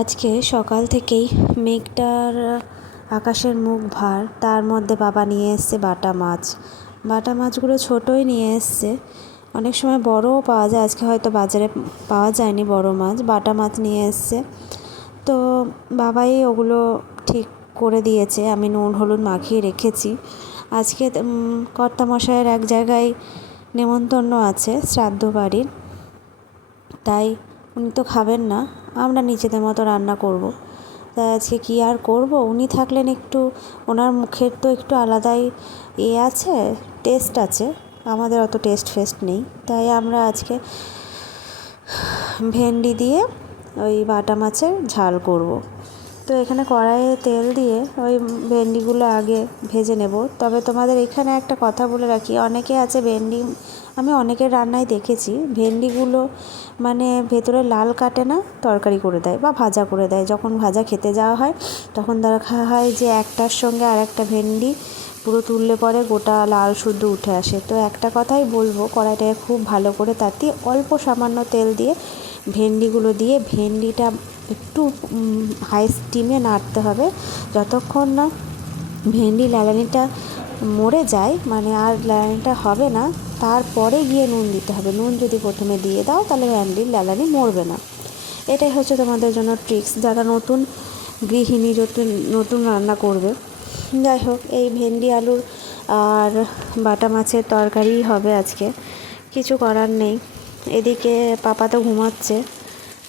আজকে সকাল থেকেই মেঘটার আকাশের মুখ ভার, তার মধ্যে বাবা নিয়ে এসছে বাটা মাছ। বাটা মাছগুলো ছোটোই নিয়ে এসছে, অনেক সময় বড়ও পাওয়া যায়, আজকে হয়তো বাজারে পাওয়া যায়নি বড় মাছ, বাটা মাছ নিয়ে এসছে। তো বাবাই ওগুলো ঠিক করে দিয়েছে, আমি নুন হলুদ মাখিয়ে রেখেছি। আজকে কর্তামশায়ের এক জায়গায় নেমন্তন্ন আছে, শ্রাদ্ধ বাড়ির, তাই উনি তো খাবেন না, আমরা নিজেদের মতো রান্না করব। তাই আজকে কী আর করব, উনি থাকলেন একটু, ওনার মুখের তো একটু আলাদাই আছে, টেস্ট আছে, আমাদের অত টেস্ট ফেস্ট নেই। তাই আমরা আজকে ভেন্ডি দিয়ে ওই বাটা মাছের ঝাল করব। তো এখানে কড়াইয়ে তেল দিয়ে ওই ভেন্ডিগুলো আগে ভেজে নেব। তবে তোমাদের এখানে একটা কথা বলে রাখি, অনেকে আছে ভেন্ডি, আমি অনেকের রান্নায় দেখেছি ভেন্ডিগুলো মানে ভেতরে লাল কাটে না, তরকারি করে দেয় বা ভাজা করে দেয়। যখন ভাজা খেতে যাওয়া হয় তখন দেখা হয় যে একটার সঙ্গে আর একটা ভেন্ডি পুরো তুললে পরে গোটা লাল শুদ্ধ উঠে আসে। তো একটা কথাই বলবো, কড়াইটাকে খুব ভালো করে তাতে অল্প সামান্য তেল দিয়ে ভেন্ডিগুলো দিয়ে ভেন্ডিটা একটু হাই স্টিমে নাড়তে হবে, যতক্ষণ না ভেন্ডি ল্যালানিটা মরে যায়, মানে আর ল্যালানিটা হবে না, তারপরে গিয়ে নুন দিতে হবে। নুন যদি প্রথমে দিয়ে দাও তাহলে ভেন্ডির ল্যালানি মরবে না। এটাই হচ্ছে তোমাদের জন্য ট্রিক্স, যারা নতুন গৃহিণী, নতুন রান্না করবে। যাই হোক, এই ভেন্ডি আলুর আর বাটা মাছের তরকারি হবে আজকে, কিছু করার নেই। এদিকে পাপা তো ঘুমাচ্ছে।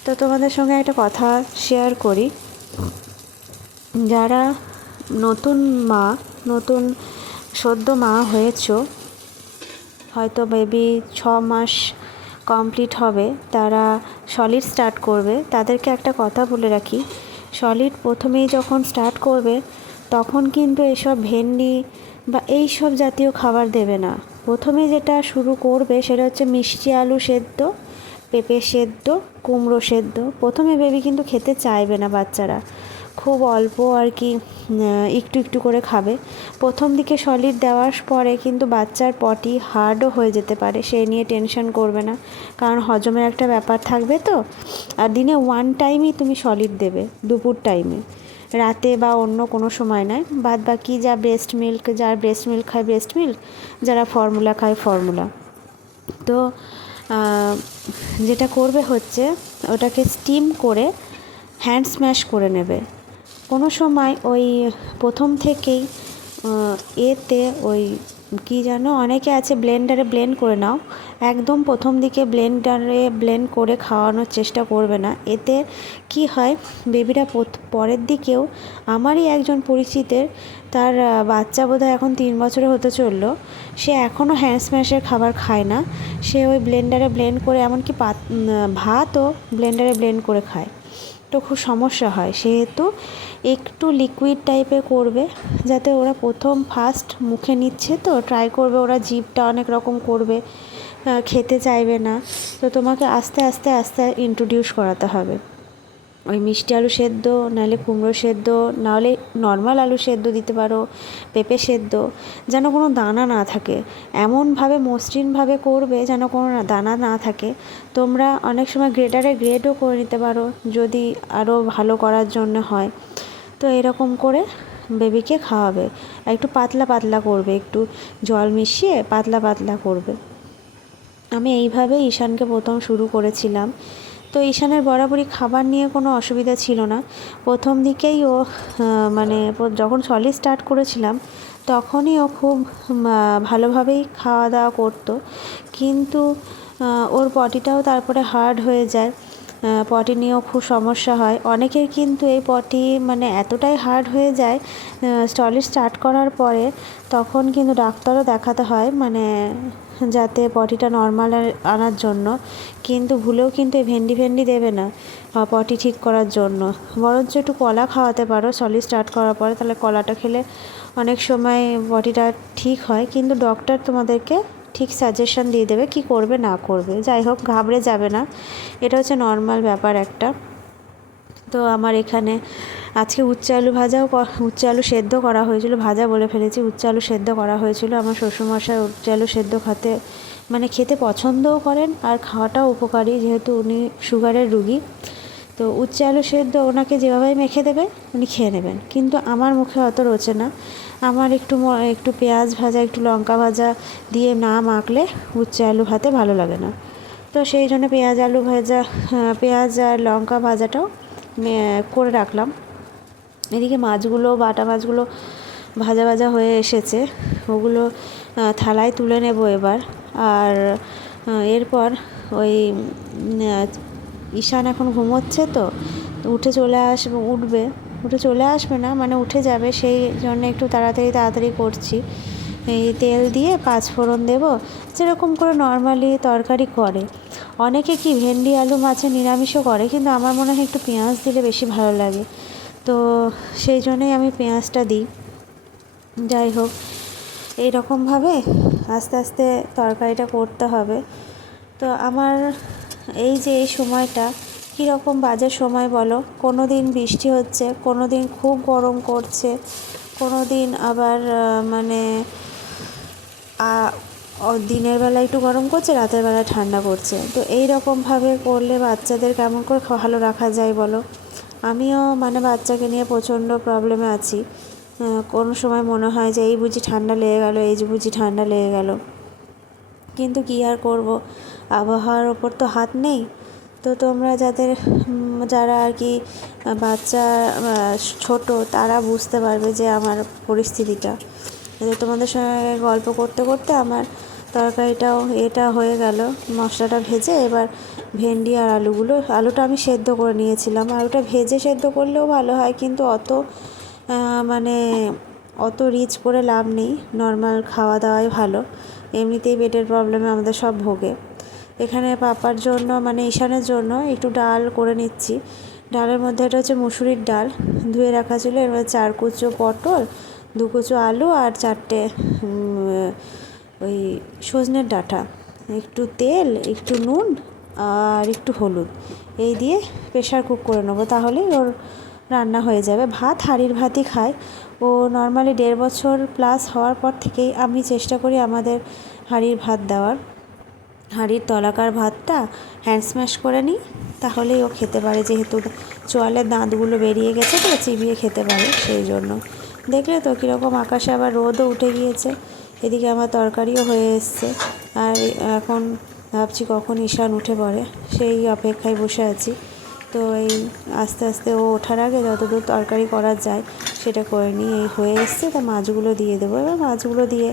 তো তোমাদের সঙ্গে একটা কথা শেয়ার করি, যারা নতুন মা, নতুন সদ্য মা হয়েছো, হয়তো বেবি 6 মাস কমপ্লিট হবে, তারা সলিড স্টার্ট করবে, তাদেরকে একটা কথা বলে রাখি, সলিড প্রথমেই যখন স্টার্ট করবে তখন কিন্তু এসব ভেন্ডি বা এই সব জাতীয় খাবার দেবে না। প্রথমে যেটা শুরু করবে সেটা হচ্ছে মিষ্টি আলু সেদ্ধ, পেঁপে সেদ্ধ, কুমড়ো সেদ্ধ। প্রথমে বেবি কিন্তু খেতে চাইবে না, বাচ্চারা খুব অল্প আর কি একটু একটু করে খাবে। প্রথম দিকে সলিড দেওয়ার পরে কিন্তু বাচ্চার পটি হার্ডও হয়ে যেতে পারে, সেই নিয়ে টেনশন করবে না, কারণ হজমের একটা ব্যাপার থাকবে। তো আর দিনে 1 টাইমই তুমি সলিড দেবে, দুপুর টাইমে, রাতে বা অন্য কোনো সময় নয়। বাদ বাকি যা ব্রেস্ট মিল্ক, যারা ব্রেস্ট মিল্ক খায় ব্রেস্ট মিল্ক, যারা ফর্মুলা খায় ফর্মুলা। তো যেটা করবে হচ্ছে ওটাকে স্টিম করে হ্যান্ড স্ম্যাশ করে নেবে। কোনো সময় ওই প্রথম থেকেই এতে ওই কী যেন অনেকে আছে ব্লেন্ডারে ব্লেন্ড করে নাও, একদম প্রথম দিকে ব্লেন্ডারে ব্লেন্ড করে খাওয়ানোর চেষ্টা করবে না। এতে কি হয়, বেবিরা পরের দিকেও, আমারই একজন পরিচিতের, তার বাচ্চা বোধহয় এখন 3 বছরে হতে চললো, সে এখনও হ্যান্ড স্ম্যাশের খাবার খায় না, সে ওই ব্লেন্ডারে ব্লেন্ড করে, এমনকি ভাতও ব্লেন্ডারে ব্লেন্ড করে খায়। তো খুব সমস্যা হয়, সেহেতু একটু লিকুইড টাইপের করবে, যাতে ওরা প্রথম ফার্স্ট মুখে নিচ্ছে, তো ট্রাই করবে, ওরা জিভটা অনেক রকম করবে, খেতে চাইবে না। তো তোমাকে আস্তে আস্তে আস্তে ইন্ট্রোডিউস করাতে হবে। ওই মিষ্টি আলু সেদ্ধ, নাহলে কুমড়ো সেদ্ধ, নাহলে নর্মাল আলু সেদ্ধ দিতে পারো, পেঁপে সেদ্ধ, যেন কোনো দানা না থাকে, এমনভাবে মসৃণভাবে করবে যেন কোনো দানা না থাকে। তোমরা অনেক সময় গ্রেটারে গ্রেডও করে নিতে পারো, যদি আরও ভালো করার জন্য হয়। তো এরকম করে বেবিকে খাওয়াবে, একটু পাতলা পাতলা করবে, একটু জল মিশিয়ে পাতলা পাতলা করবে। আমি এইভাবেই ঈশানকে প্রথম শুরু করেছিলাম। তো ঈশানের বরাবরই খাবার নিয়ে কোনো অসুবিধা ছিল না। প্রথম দিকেই ও মানে যখন সলিড স্টার্ট করেছিলাম তখনই ও খুব ভালোভাবেই খাওয়া দাওয়া করতো, কিন্তু ওর পটিটাও তারপরে হার্ড হয়ে যায়, পটি নিয়েও খুব সমস্যা হয় অনেকের। কিন্তু এই পটি মানে এতটাই হার্ড হয়ে যায় সলিড স্টার্ট করার পরে, তখন কিন্তু ডাক্তারও দেখাতে হয়, মানে যাতে পটিটা নর্মাল আনার জন্য। কিন্তু ভুলেও কিন্তু এই ভেন্ডি দেবে না পটি ঠিক করার জন্য, বরঞ্চ একটু কলা খাওয়াতে পারো সলিড স্টার্ট করার পরে, তাহলে কলাটা খেলে অনেক সময় পটিটা ঠিক হয়। কিন্তু ডক্টর তোমাদেরকে ঠিক সাজেশন দিয়ে দেবে কি করবে না করবে। যাই হোক, ঘাবড়ে যাবে না, এটা হচ্ছে নর্মাল ব্যাপার একটা। তো আমার এখানে আজকে উচ্ছে আলু সেদ্ধ করা হয়েছিল, ভাজা বলে ফেলেছি, উচ্ছে আলু সেদ্ধ করা হয়েছিল। আমার শ্বশুরমশাই উচ্ছে আলু সেদ্ধ খেতে পছন্দও করেন, আর খাওয়াটাও উপকারী, যেহেতু উনি সুগারের রুগী। তো উচ্ছে আলু সেদ্ধ ওনাকে যেভাবে মেখে দেবে উনি খেয়ে নেবেন, কিন্তু আমার মুখে অত রোচে না। আমার একটু পেঁয়াজ ভাজা, একটু লঙ্কা ভাজা দিয়ে না মাখলে উচ্ছে আলু ভাতে ভালো লাগে না। তো সেই জন্য পেঁয়াজ আলু ভাজা, পেঁয়াজ আর লঙ্কা ভাজাটাও করে রাখলাম। এদিকে মাছগুলো, বাটা মাছগুলো ভাজা ভাজা হয়ে এসেছে, ওগুলো থালায় তুলে নেব এবার। আর এরপর ওই ঈশান এখন ঘুমোচ্ছে, তো উঠে চলে আসবে না, মানে উঠে যাবে, সেই জন্য একটু তাড়াতাড়ি করছি। এই তেল দিয়ে 5 ফোড়ন দেবো, যেরকম করে নর্মালি তরকারি করে। অনেকে কি ভেন্ডি আলু মাছে নিরামিষও করে, কিন্তু আমার মনে হয় একটু পেঁয়াজ দিলে বেশি ভালো লাগে, তো সেই জন্যই আমি পেঁয়াজটা দিই। যাই হোক, এইরকমভাবে আস্তে আস্তে তরকারিটা করতে হবে। তো আমার এই যে এই সময়টা কীরকম বাজে সময় বলো, কোনো দিন বৃষ্টি হচ্ছে, কোনো দিন খুব গরম করছে, কোনো দিন আবার মানে দিনের বেলা একটু গরম করছে, রাতের বেলা ঠান্ডা করছে। তো এই রকমভাবে করলে বাচ্চাদের কেমন করে ভালো রাখা যায় বলো। আমিও মানে বাচ্চাকে নিয়ে প্রচণ্ড প্রবলেমে আছি। কোনো সময় মনে হয় যে এই বুঝি ঠান্ডা লেগে গেল, এই যে বুঝি ঠান্ডা লেগে গেল, কিন্তু কী আর করব, আবহাওয়ার ওপর তো হাত নেই। তো তোমরা যারা আর কি বাচ্চা ছোট, তারা বুঝতে পারবে যে আমার পরিস্থিতিটা। তোমাদের সঙ্গে গল্প করতে করতে আমার তরকারিটাও এটা হয়ে গেল, মশলাটা ভেজে এবার ভেন্ডি আর আলুটা আমি সেদ্ধ করে নিয়েছিলাম। আলুটা ভেজে সেদ্ধ করলেও ভালো হয়, কিন্তু মানে অত রিচ করে লাভ নেই, নর্মাল খাওয়া দাওয়াই ভালো। এমনিতেই পেটের প্রবলেমে আমাদের সব ভোগে। এখানে পাপার জন্য মানে ঈশানের জন্য একটু ডাল করে নিচ্ছি। ডালের মধ্যে এটা হচ্ছে মুসুরির ডাল, ধুয়ে রাখা ছিল। এর মধ্যে 4 কুচো পটল, 2 কুচো আলু আর 4টে ওই সজনের ডাঁটা, একটু তেল, একটু নুন আর একটু হলুদ, এই দিয়ে প্রেশার কুক করে নেবো, তাহলেই ওর রান্না হয়ে যাবে। হাঁড়ির ভাতই খায় ও নর্মালি 1.5 বছর প্লাস হওয়ার পর থেকেই আমি চেষ্টা করি আমাদের হাঁড়ির ভাত দেওয়ার। হাঁড়ির তলাকার ভাতটা হ্যান্ড স্ম্যাশ করে নিই, তাহলেই ও খেতে পারে, যেহেতু চোয়ালের দাঁতগুলো বেরিয়ে গেছে তো চিবিয়ে খেতে পারে, সেই জন্য। দেখলে তো কীরকম আকাশে আবার রোদও উঠে গিয়েছে, এদিকে আমার তরকারিও হয়ে এসছে। আর এখন ভাবছি কখন ঈশান উঠে পড়ে, সেই অপেক্ষায় বসে আছি। তো এই আস্তে আস্তে ও ওঠার আগে যতদূর তরকারি করা যায় সেটা করে নিই। এই হয়ে এসছে, তা মাছগুলো দিয়ে দেবো। এবার মাছগুলো দিয়ে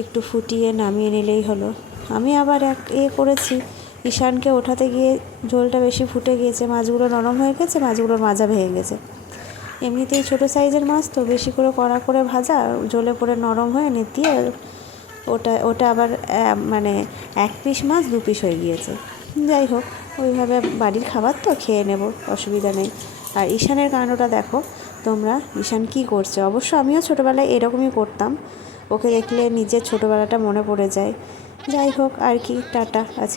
একটু ফুটিয়ে নামিয়ে নিলেই হলো। আমি আবার করেছি, ঈশানকে ওঠাতে গিয়ে ঝোলটা বেশি ফুটে গিয়েছে, মাছগুলো নরম হয়ে গেছে, মাছগুলোর মাজা ভেঙে গেছে। এমনিতেই ছোটো সাইজের মাছ তো, বেশি করে কড়া করে ভাজা, ঝোলে পড়ে নরম হয়ে নেতিয়ে ওটা আবার মানে 1 পিস মাছ 2 পিস হয়ে গিয়েছে। যাই হোক, ওইভাবে বাড়ির খাবার তো খেয়ে নেব, অসুবিধা নেই। আর ঈশানের কাণ্ডটা দেখো তোমরা, ঈশান কী করছে। অবশ্য আমিও ছোটোবেলায় এরকমই করতাম, ওকে দেখলে নিজের ছোটোবেলাটা মনে পড়ে যায়। যাই হোক আর কি, টাটা আজকে।